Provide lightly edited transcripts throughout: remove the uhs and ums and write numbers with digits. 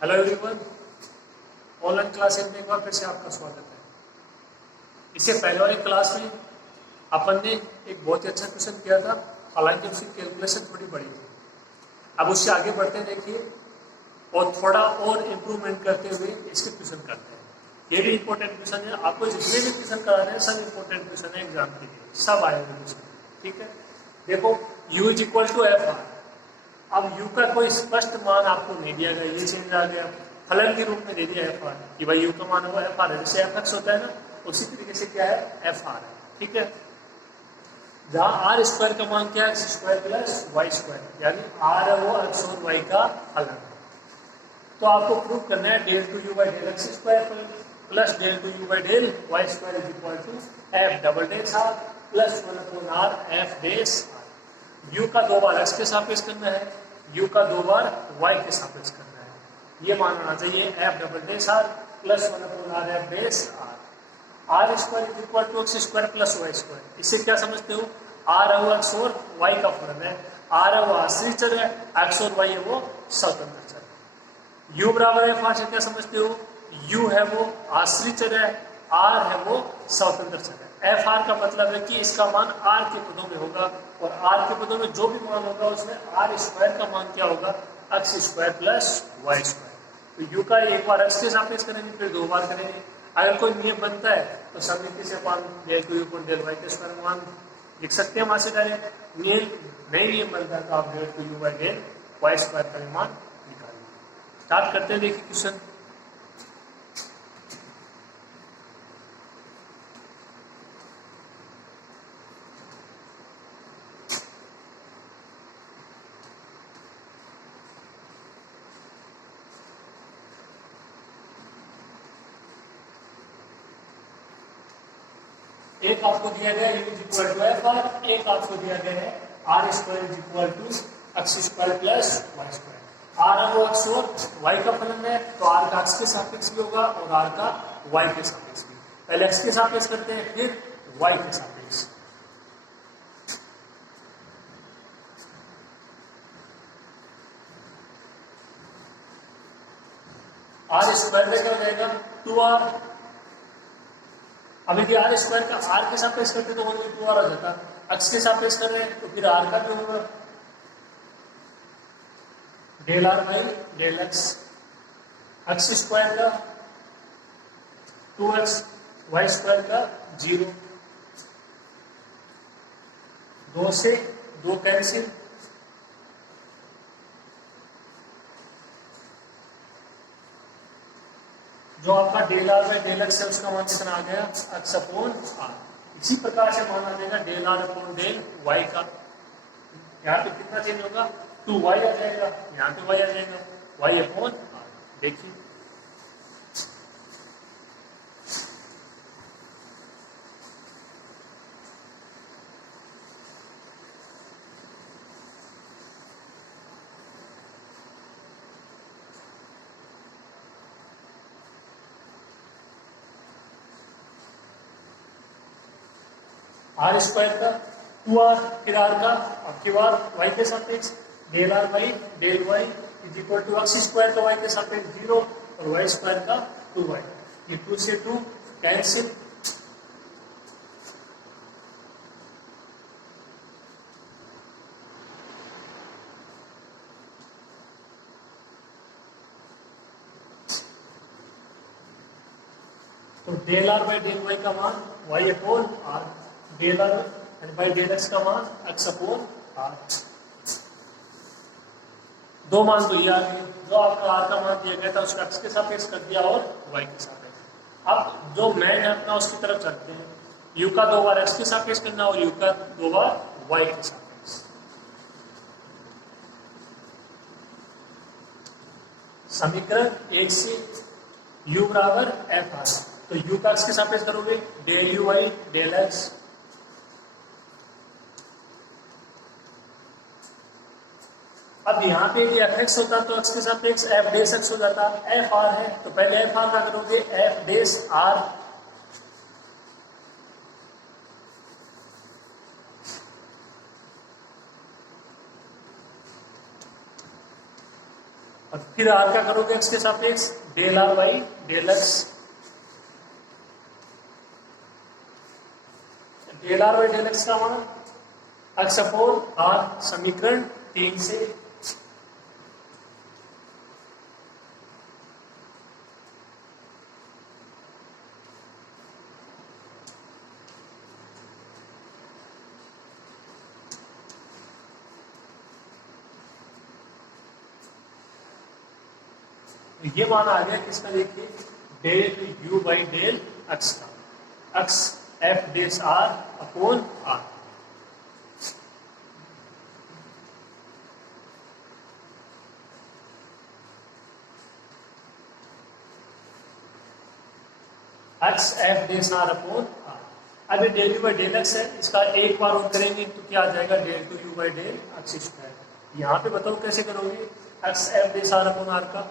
Hello everyone, online classes में एक बार फिर से आपका स्वागत है। इससे पहले वाली क्लास में अपन ने एक बहुत ही अच्छा क्वेश्चन किया था, हालांकि उसकी कैलकुलेशन थोड़ी बड़ी थी। अब उससे आगे बढ़ते देखिए और थोड़ा और इम्प्रूवमेंट करते हुए इसके क्वेश्चन करते हैं। ये भी इंपॉर्टेंट क्वेश्चन है, आपको जितने भी क्वेश्चन करा रहे हैं सब इंपॉर्टेंट क्वेश्चन है एग्जाम के लिए, सब आएंगे क्वेश्चन। ठीक है, देखो u is equal to f r. अब u का कोई स्पष्ट मान आपको नहीं दिया गया, ये चेंज आ गया, फलन के रूप में दे दिया एफ आर कि भाई u का मान होगा एफ आर है, जैसे एफ एक्स होता है ना, उसी तरीके से क्या है एफ आर है। ठीक है, जहां आर स्क्वायर का मान क्या है x square plus y square, यानी आर है वो एक्स और वाई का फलन है। तो आपको प्रूव करना है del two u by del x square plus del two u by del y square is equal to f double dash r plus one upon r f dash r. U का दो बार x के सापेक्ष करना है, you का दो बार y के सापेक्ष करना है। ये मान होना चाहिए f double dash r plus one upon r f dash r. R square is equal to x square plus y square. इससे क्या समझते हो, आर है वो एक्स और वाई का फलन है, आर है वो आश्रित चर है, एक्स और वाई है वो स्वतंत्र चर है। u बराबर एफ आर से क्या समझते हो, u है वो आश्रित चर है, r है वो स्वतंत्र चर है। एफ आर का मतलब है कि इसका मान r के पदों में होगा और r के पदों में जो भी मान होगा उसमें r स्क्वायर का मान क्या होगा x square plus y square. तो u का एक बार x के सापेक्ष करेंगे, फिर दो बार करेंगे। अगर कोई नियम बनता है तो समिति से मान del two u upon del y के स्क्वायर मान लिख सकते हैं वहां से डायरेक्ट। नियम बनता है तो आप del two u by del y square का मान निकालिए। स्टार्ट करते हैं, देखिए क्वेश्चन। एक आपको दिया गया u is equal to f r, एक आपको दिया गया है r square is equal to x square plus y square. R है वो एक्स और वाई का फलन है, तो आर का एक्स के सापेक्ष भी होगा और आर का वाई के सापेक्ष भी। पहले एक्स के सापेक्ष करते हैं, फिर वाई के सापेक्ष। आर स्क्वायर में क्या हो जाएगा टू आर। अब यदि आर स्क्वायर का आर के सापेक्ष करते तो वही टू आर आ जाता, एक्स के सापेक्ष कर रहे हैं तो फिर आर का भी होगा del r by del x. X square का टू एक्स, वाई स्क्वायर का जीरो, दो से दो कैंसिल, जो आपका del r by del x है उसका मान कितना आ गया एक्स अपॉन आर। इसी प्रकार से मान आ जाएगा del r upon del y का। यहाँ पे कितना चेंज होगा, टू वाई आ जाएगा, यहाँ पे वाई आ जाएगा, वाई अपॉन आर। देखिए आर स्क्वायर का टू आर, फिर आर का आपकी बार वाई के सापेक्ष del r by del y is equal to x square का वाई के सापेक्ष जीरो और वाई स्क्वायर का टू वाई। ये टू से टू कैंसिल, तो del r by del y का मान y upon r, del r and by del x का मान एक्स अपॉन आर। दो मान तो ये आ गए, जो आपका आर का मान दिया गया था उसका एक्स के सापेक्ष कर दिया और वाई के सापेक्ष। अब जो मैन है अपना उसकी तरफ चलते हैं, यू का दो बार एक्स के सापेक्ष करना और यू का दो बार वाई के सापेक्ष। समीकरण एक से u बराबर एफ आर, तो u का एक्स के सापेक्ष करोगे del u y del x. अब यहाँ पे एफ एक्स होता तो एक्स के सापेक्ष एफ डेस एक्स हो जाता, एफ आर है तो पहले एफ आर का करोगे एफ डेस आर, फिर आर क्या करोगे एक्स के सापेक्ष, del r by del x. Del r by del x का मान एक्स अपॉन आर, समीकरण 3 से। ये मान आ गया किसका, देखिए del u by del x का, x f dash r upon r. X f dash r upon r. अब ये del u by del x है, इसका एक बार और करेंगे तो क्या आ जाएगा, del two u by del x square. यहाँ पे बताओ कैसे करोगे, x f dash r upon r का,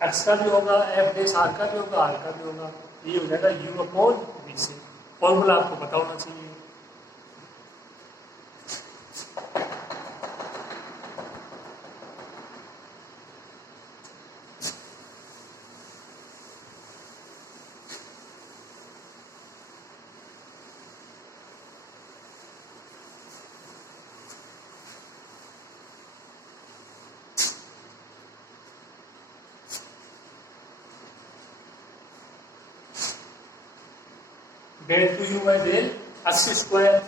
एक्स का भी होगा, एफ डेस आर का भी होगा, आर का भी होगा, ये हो जाएगा यू अपॉन वी से। फॉर्मूला आपको पता होना चाहिए। Del two u by del x square,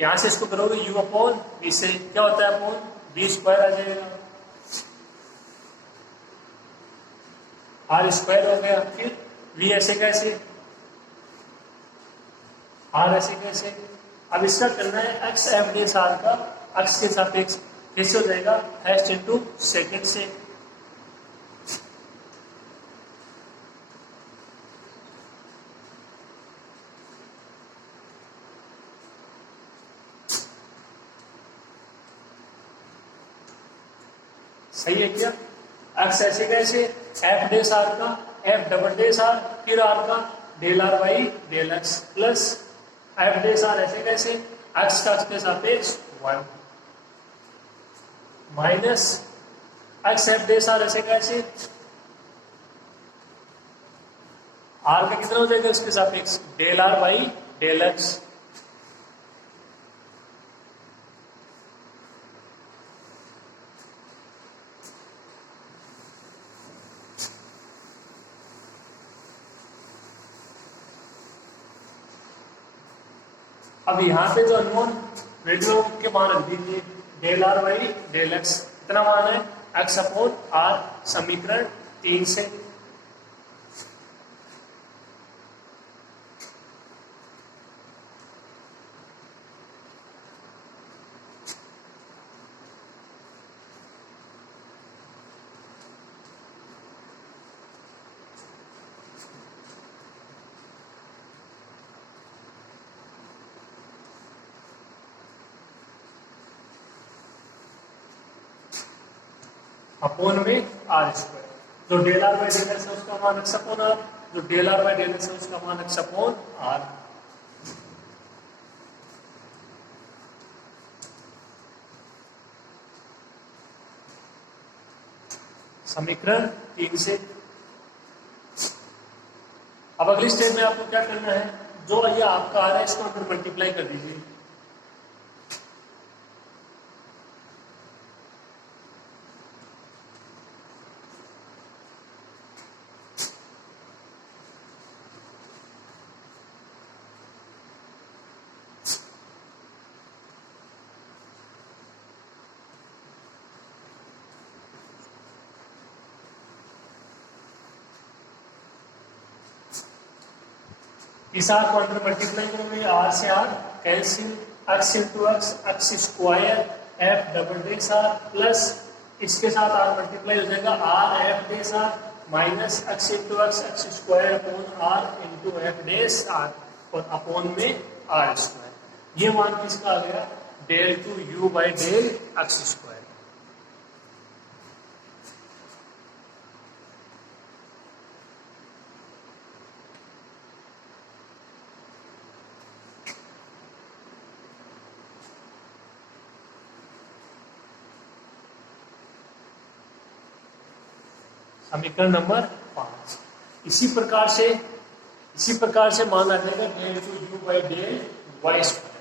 यहां से इसको करोगे यू अपॉन वी से, क्या होता है अपॉन वी स्क्वायर आ जाएगा, आर स्क्वायर हो गया। फिर वी ऐसे कैसे, आर ऐसे कैसे। अब इसका करना है एक्स एफ डेस आर का एक्स के सापेक्ष, कैसे हो जाएगा, फर्स्ट इंटू सेकेंड से। सही है क्या, एक्स ऐसे कैसे, एफ डेस आर का एफ डबल डेस आर, फिर आर का del r by del x, plus f dash r ऐसे कैसे, एक्स का एक्स के सापेक्ष 1, minus x f dash r ऐसे कैसे, आर का कितना हो जाएगा इसके सापेक्ष, del r by del x. अब यहाँ पे जो अननोन वेरिएबल के मान रख दीजिए, del r by del x, कितना मान है, एक्स अपॉन आर, समीकरण 3 से। अपोन में आर स्क्वायर, जो del r by del x है उसका मान एक्स अपॉन आर, जो del r by del x है उसका मान एक्स अपॉन आर। समीकरण 3 से। अब अगली स्टेज में आपको क्या करना है, जो ये आपका आ रहा है इसको अंदर मल्टीप्लाई कर दीजिए। इस आर को अंदर मल्टीप्लाई करोगे, आर से r cancel, x into x, x square f double dash r, plus इसके साथ आर मल्टीप्लाई हो जाएगा, r f dash r, minus x into x, x square upon r into f dash r, और upon में r square. ये मान किसका आ गया, del two u by del x square. समीकरण नंबर 5। इसी प्रकार से मान आ जाएगा del two u by del y square.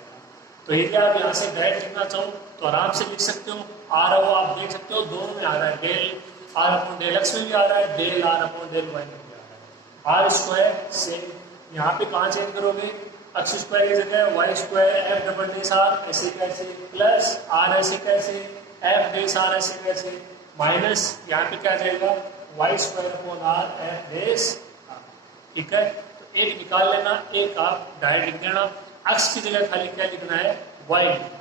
तो यदि आप यहाँ से डायरेक्ट लिखना चाहो तो आराम से लिख सकते हो। आर ओ आप देख सकते हो दोनों में आ रहा है, del r upon del x में भी आ रहा है, del r upon del y में भी आ रहा है। आर स्क्वायर से यहाँ पे कहाँ चेंज करोगे, एक्स स्क्वायर की जगह y square f double dash r ऐसे कैसे, प्लस आर ऐसे कैसे, एफ डेस आर ऐसे कैसे, माइनस यहाँ पे क्या जाएगा y square upon r f dash r. ठीक है, तो एक निकाल लेना, एक आप डायरेक्ट लिख देना। एक्स की जगह खाली क्या लिखना है, वाई लिखना है।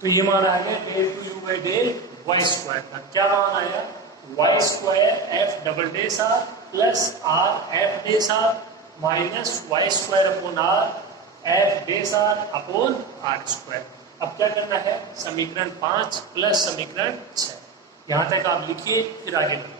तो ये मान आ गया del two u by del y square का क्या मान आया, y square f double dash r plus r f dash r minus y square upon r f dash r upon r square. अब क्या करना है, समीकरण 5 प्लस समीकरण 6 यहां तक आप लिखिए, फिर आगे लिखिए।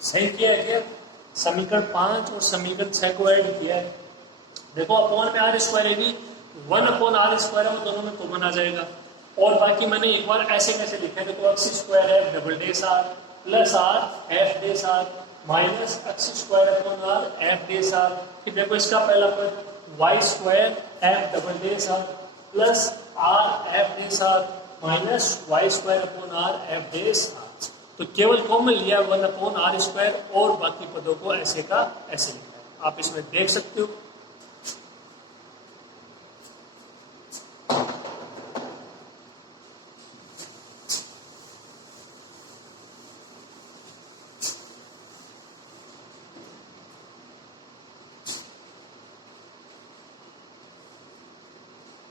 सही किया है क्या, समीकरण 5 और समीकरण 6 को ऐड किया है। देखो अपॉन में आर स्क्वायर है, 1 अपॉन आर स्क्वायर है, वो दोनों में कॉमन आ जाएगा। और बाकी मैंने एक बार ऐसे कैसे लिखा है, देखो एक्स स्क्वायर है double dash r plus r f dash r minus x square upon r f dash r. फिर देखो इसका पहला पद y square f double dash r plus r f dash r minus y square upon r f dash r. तो केवल common लिया 1 upon r square और बाकी पदों को ऐसे का ऐसे लिखा है, आप इसमें देख सकते हो।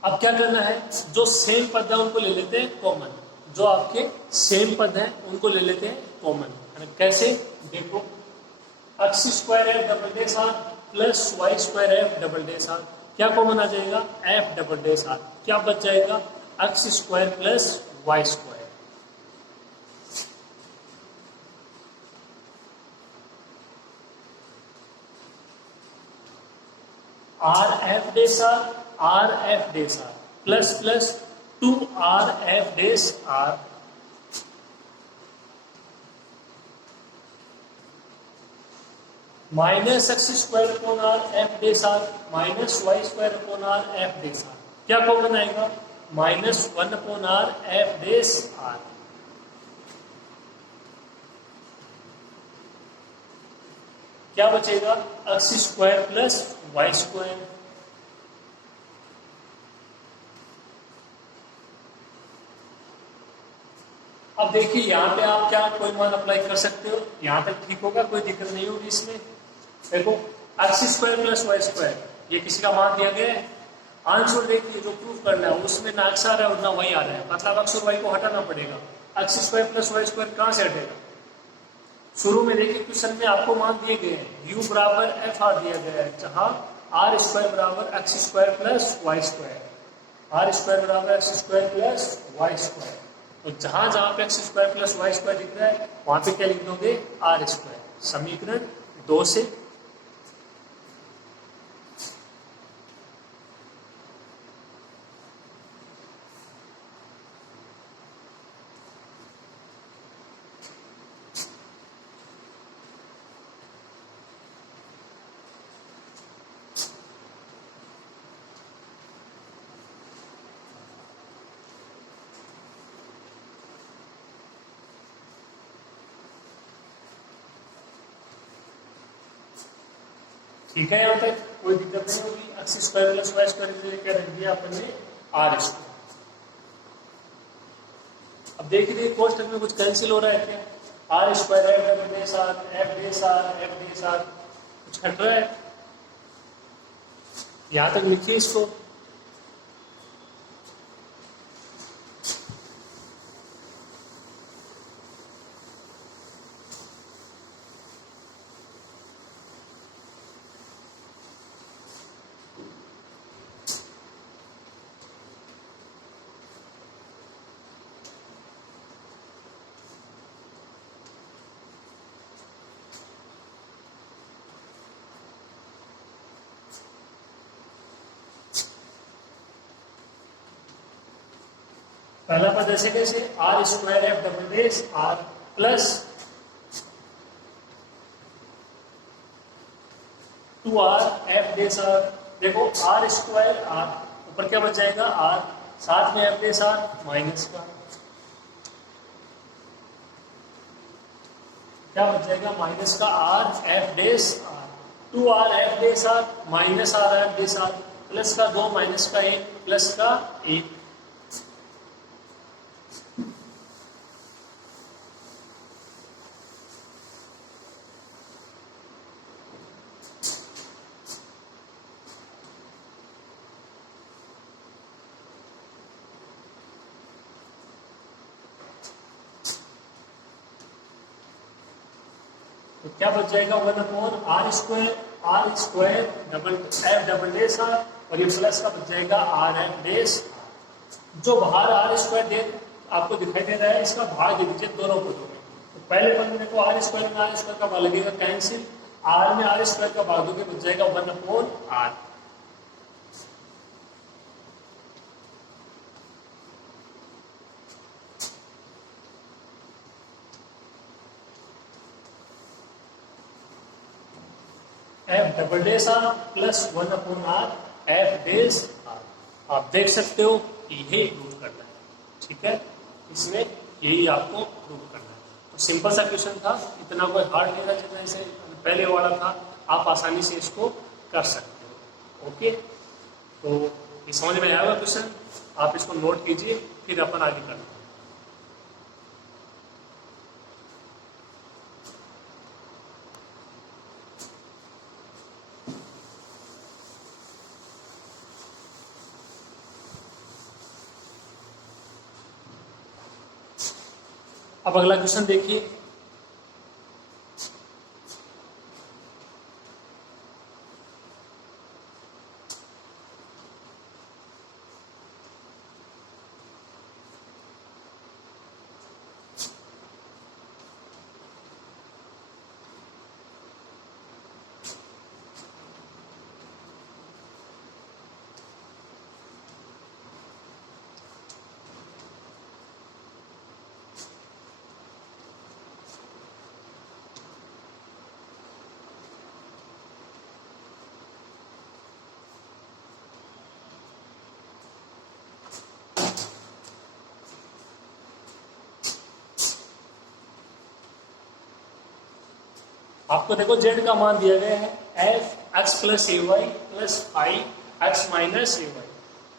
अब क्या करना है, जो सेम पद है उनको ले लेते हैं कॉमन, जो आपके सेम पद हैं उनको ले लेते हैं कॉमन। कैसे, देखो x square f double dash r plus y square f double dash r, क्या कॉमन आ जाएगा, एफ डबल डेस आर, क्या बच जाएगा x square plus y square. R f dash r plus plus 2r f dash r minus x square upon r f dash r minus y square upon r f dash r, क्या common आएगा, minus 1 upon r f dash r. क्या बचेगा, x square plus y square. अब देखिए यहाँ पे आप क्या कोई मान अप्लाई कर सकते हो, यहाँ तक ठीक होगा, कोई दिक्कत नहीं होगी इसमें। देखो x square plus y square ये किसी का मान दिया गया है, आंसर देखिए जो प्रूफ करना है उसमें ना एक्स आ रहा है और ना वाई आ रहा है, मतलब एक्स और वाई को हटाना पड़ेगा। X square plus y square कहाँ से हटेगा? शुरू में देखिए क्वेश्चन में आपको मान दिए गए हैं यू बराबर एफ आर दिया गया है, जहां आर स्क्वायर बराबर x square plus y square, r square बराबर x square plus y square. तो जहां जहां पे x square plus y square दिख रहा है वहां पे क्या लिख दोगे? R square. समीकरण 2 से ठीक है, यहाँ तक कोई दिक्कत नहीं होगी। X square plus y square क्या रख दिया अपन ने? R square. अब देखिए कोष्टक में कुछ कैंसिल हो रहा है क्या? R square f dash r, f dash r, f dash r, कुछ हट रहा है? यहां तक लिखिए इसको। पहला पद ऐसे कैसे? R square f double dash r plus 2r f dash r. देखो आर स्क्वायर आर, ऊपर क्या बच जाएगा? आर, साथ में एफ डेस आर माइनस का, क्या बच जाएगा? माइनस का r f dash r, 2r f dash r minus r f dash r, plus का 2 माइनस का 1 प्लस का 1। तो क्या बच जाएगा? 1/r square double f double dash r, और ये प्लस का बच जाएगा आर एफ डेस। जो बाहर आर स्क्वायर दे आपको दिखाई दे रहा है, इसका भाग दे दीजिए दोनों पदों में। तो पहले पद में देखो आर स्क्वायर में आर स्क्वायर का भाग लगेगा कैंसिल, आर में आर स्क्वायर का भाग दोगे बच जाएगा 1/r। F double dash r plus 1/r f dash r. आप देख सकते हो कि यही प्रूव करना है, ठीक है? इसमें यही आपको प्रूव करना है। तो सिंपल सा क्वेश्चन था, इतना कोई हार्ड नहीं था जितना इसे पहले वाला था। आप आसानी से इसको कर सकते हो। ओके, तो ये समझ में आया हुआ क्वेश्चन, आप इसको नोट कीजिए, फिर अपन आगे करते हैं। अब अगला क्वेश्चन देखिए। आपको देखो जेड का मान दिया गया है F x plus a y plus I x minus a y.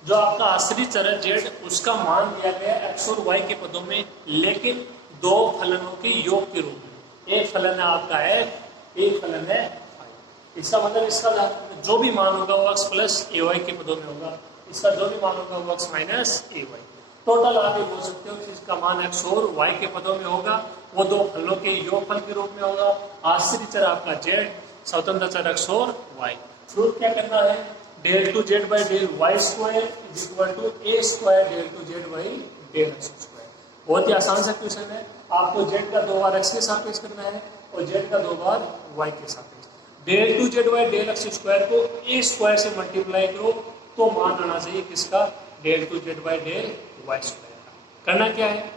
जो आपका आश्रित चर जेड उसका मान दिया गया है एक्स और वाई के पदों में, लेकिन दो फलनों के योग के रूप में। एक फलन है आपका एफ, एक फलन है आई। इसका मतलब इसका जो भी मान होगा वो एक्स प्लस ए वाई के पदों में होगा। इसका जो भी मान होगा वो x minus a Y. Total आप ये बोल सकते हो कि इसका मान x और y के पदों में होगा, वो दो फलों के योगफल के रूप में होगा। आश्रित चर आपका z, स्वतंत्र चर x और y। प्रूफ क्या करना है, del two z by del y square is equal to a square del two z by del x square. बहुत ही आसान सा क्वेश्चन है। आपको z का 2 बार x के सापेक्ष करना है और z का 2 बार y के सापेक्ष। Del two z by del x square को ए स्क्वायर से मल्टीप्लाई करो तो मान आना चाहिए किसका, del two z by del y square का। करना क्या है,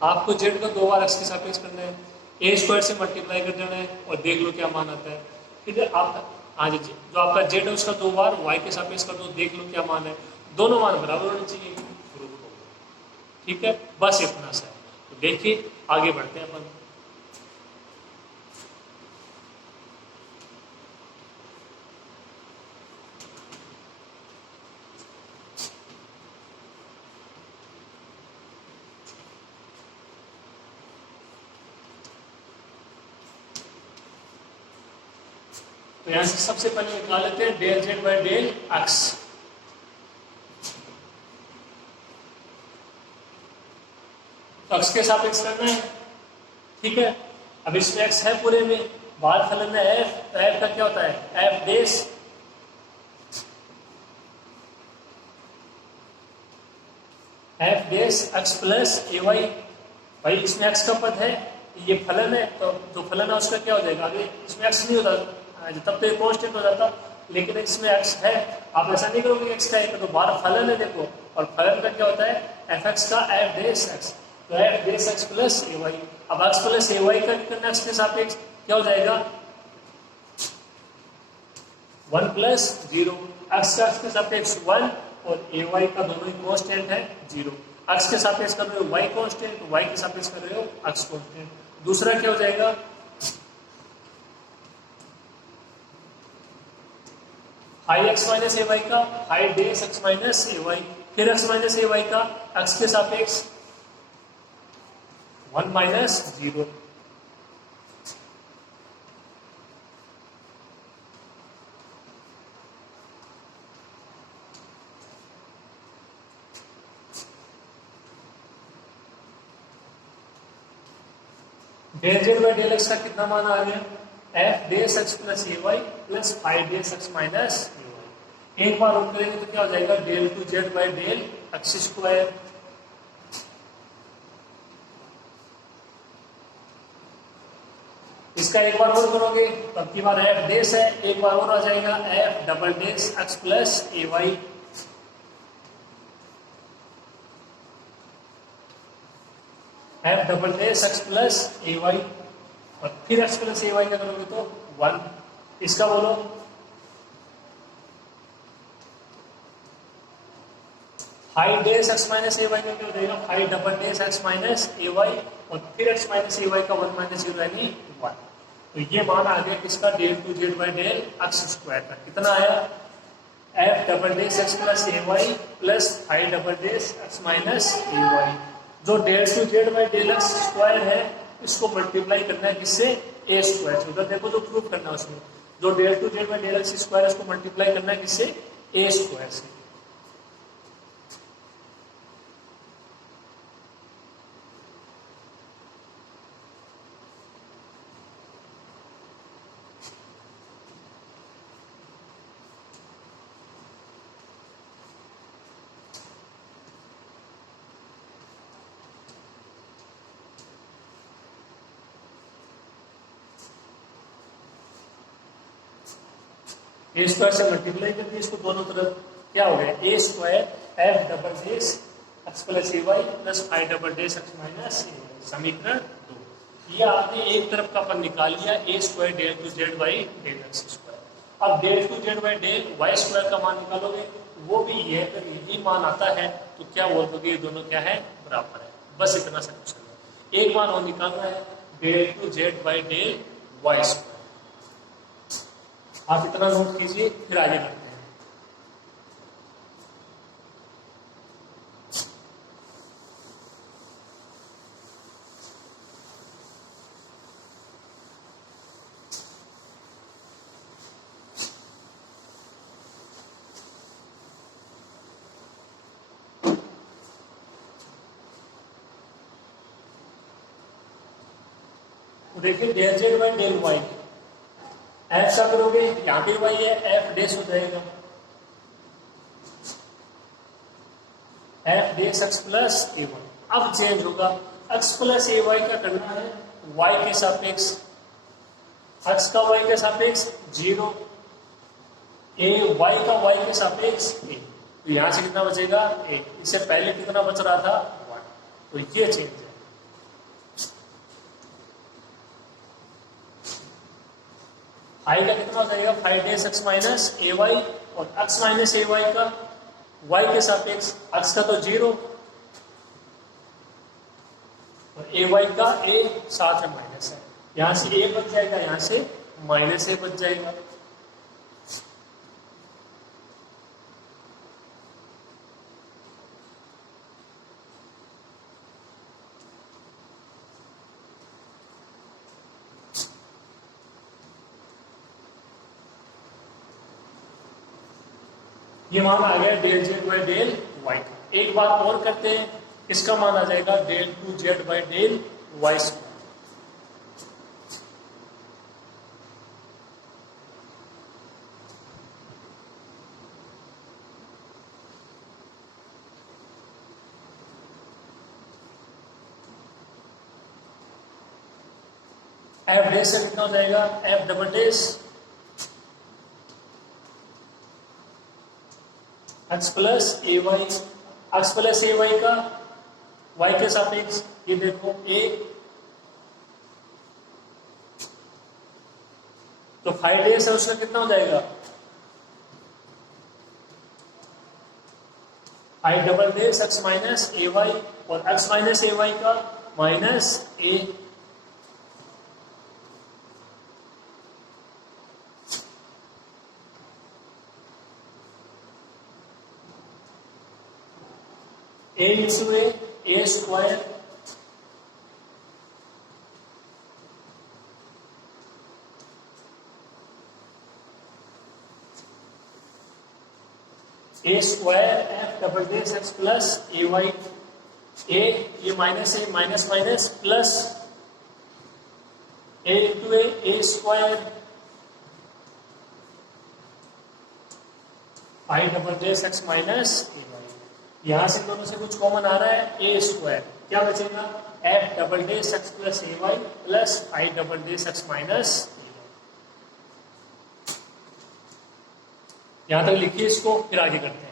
आपको z का 2 बार x के सापेक्ष करना है, ए स्क्वायर से मल्टीप्लाई कर देना है और देख लो क्या मान आता है। फिर आप हाँ जी, जो आपका z है उसका 2 बार y के सापेक्ष कर दो, देख लो क्या मान है। दोनों मान बराबर होने चाहिए, प्रूफ हो गया। ठीक है, बस इतना सा है। तो देखिए आगे बढ़ते हैं अपन। तो यहां से सबसे पहले निकाल लेते हैं del z by del x. तो एक्स के सापेक्ष करना है, ठीक है। अब इसमें एक्स है पूरे में, बाहर फलन है एफ, तो एफ का क्या होता है, F days F dash x plus a Y. भाई इसमें एक्स का पद है, ये फलन है, तो जो फलन है उसका क्या हो जाएगा, अभी इसमें एक्स नहीं होता तब तो ये कॉन्स्टेंट हो जाता, लेकिन इसमें एक्स है। आप ऐसा नहीं करोगे एक्स का है, तो बाहर फलन है देखो, और फलन का क्या होता है, एफ एक्स का एफ डेस एक्स, तो F dash x plus a Y. अब एक्स प्लस ए वाई का करना एक्स के सापेक्ष क्या हो जाएगा, 1 प्लस 0। एक्स का एक्स के सापेक्ष 1 और ए वाई का दोनों ही कॉन्स्टेंट है 0। एक्स के सापेक्ष कर रहे हो वाई कॉन्स्टेंट, वाई के सापेक्ष कर रहे हो एक्स कॉन्स्टेंट। दूसरा क्या हो जाएगा, हाई एक्स माइनस ए वाई का हाई dash x minus a y, फिर एक्स माइनस ए वाई का एक्स के सापेक्ष 1 minus 0। Del z by del x का कितना मान आ गया, f dash x plus a y plus phi dash x minus a y. एक बार और करेंगे तो क्या हो जाएगा, del two z by del x square. इसका एक बार और करोगे तो अब की बार एफ डेस है, एक बार और आ जाएगा f double dash x plus a y. F double dash x plus a y, और फिर एक्स प्लस ए वाई का करोगे तो 1। इसका बोलो, phi dash x minus a y का क्या हो जाएगा, phi double dash x minus a y, और फिर एक्स माइनस ए वाई का 1 माइनस 0 यानी 1। तो ये मान आ गया किसका, del two z by del x square का। कितना आया, f double dash x plus a y plus phi double dash x minus a y. जो del two z by del x square है इसको मल्टीप्लाई करना है किससे, ए स्क्वायर से। उधर देखो जो प्रूफ करना है उसमें, जो del two z by del x square है उसको मल्टीप्लाई करना है किससे, ए स्क्वायर से। ए स्क्वायर से मल्टीप्लाई करके इसको दोनों तरफ क्या हो गया, a square f double dash x plus a y plus phi double dash x minus a y, समीकरण 2। ये आपने एक तरफ का अपन निकाल लिया, a square del two z by del x square. अब del two z by del y square का मान निकालोगे, वो भी ये अगर यही मान आता है तो क्या बोल दोगे, ये दोनों क्या है, बराबर है। बस इतना सा क्वेश्चन है, एक मान और निकालना है, del two z by del y square. आप इतना नोट कीजिए, फिर आगे बढ़ते हैं। देखिए del z by del y, f सा करोगे यहाँ पे वाई है, एफ डेस हो जाएगा, F dash x plus a Y. अब चेंज होगा, एक्स प्लस ए वाई का करना है वाई के सापेक्ष, एक्स का वाई के सापेक्ष 0, ए वाई का वाई के सापेक्ष ए, तो यहां से कितना बचेगा ए, इससे पहले कितना बच रहा था 1, तो ये चेंज है। आई का कितना हो जाएगा 5 डेस एक्स माइनस ए वाई, और एक्स माइनस ए वाई का वाई के सापेक्ष, एक्स का तो 0 और ए वाई का ए साथ में माइनस है, यहां से ए बच जाएगा, यहां से माइनस ए बच जाएगा। ये मान आ गया del z by del y. एक बार और करते हैं, इसका मान आ जाएगा del two z by del y square. F dash से कितना हो जाएगा f double dash x plus a y, x plus a y का वाई के सापेक्ष, ये देखो ए, तो 5 डेस है उसका कितना हो जाएगा phi double dash x minus a y, और एक्स माइनस ए वाई का minus a, a into a square a square f double dash x plus a y, a ये minus a minus minus plus a into a square phi double dash x minus a y. यहां से दोनों से कुछ common आ रहा है ए square, क्या बचेगा f double dash x plus a y plus आई double dash x minus a y. यहां तक लिखिए इसको, फिर आगे करते हैं।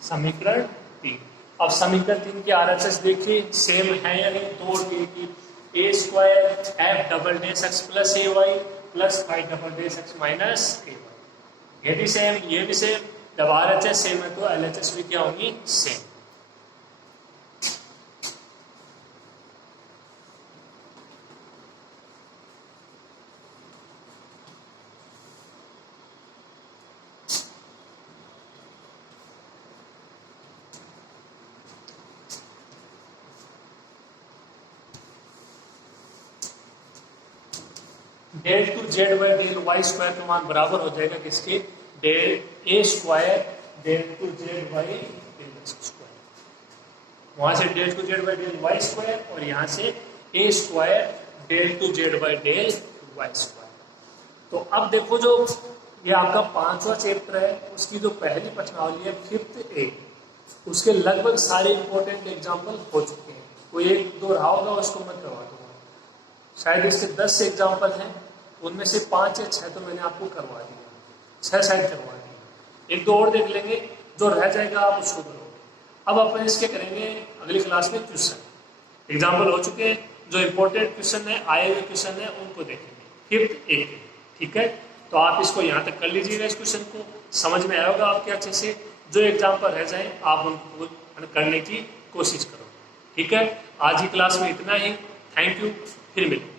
समीकरण 3। अब समीकरण 3 की आरएचएस देखिए सेम है या नहीं, दो डी की a square f double dash x plus a y plus phi double dash x minus a y, ये भी सेम ये भी सेम। जब आरएचएस सेम है तो एलएचएस भी क्या होंगी same. Del two z by del y square का मान बराबर हो जाएगा किसके, del a square del two z by del x square. वहां से del two z by del y square और यहां से a square del two z by del y square. तो अब देखो जो ये आपका 5वां चैप्टर है उसकी जो पहली प्रश्नावली है 5th ए, उसके लगभग सारे इंपॉर्टेंट एग्जाम्पल हो चुके हैं। कोई एक दो रहा होगा उसको मैं करवा दूंगा, शायद इससे 10 एग्जाम्पल हैं, उनमें से 5 या 6 तो मैंने आपको करवा दिया, 6 शायद करवा दिया। एक दो और देख लेंगे, जो रह जाएगा आप उसको करोगे। अब अपन इसके करेंगे अगली क्लास में क्वेश्चन। एग्जाम्पल हो चुके हैं, जो इंपॉर्टेंट क्वेश्चन है आए हुए क्वेश्चन है उनको देखेंगे 5th ए, ठीक है। तो आप इसको यहाँ तक कर लीजिएगा, इस क्वेश्चन को समझ में आएगा आपके अच्छे से। जो एग्जाम पर रह जाए आप उनको करने की कोशिश करो। ठीक है, आज की क्लास में इतना ही। थैंक यू, फिर मिलेंगे।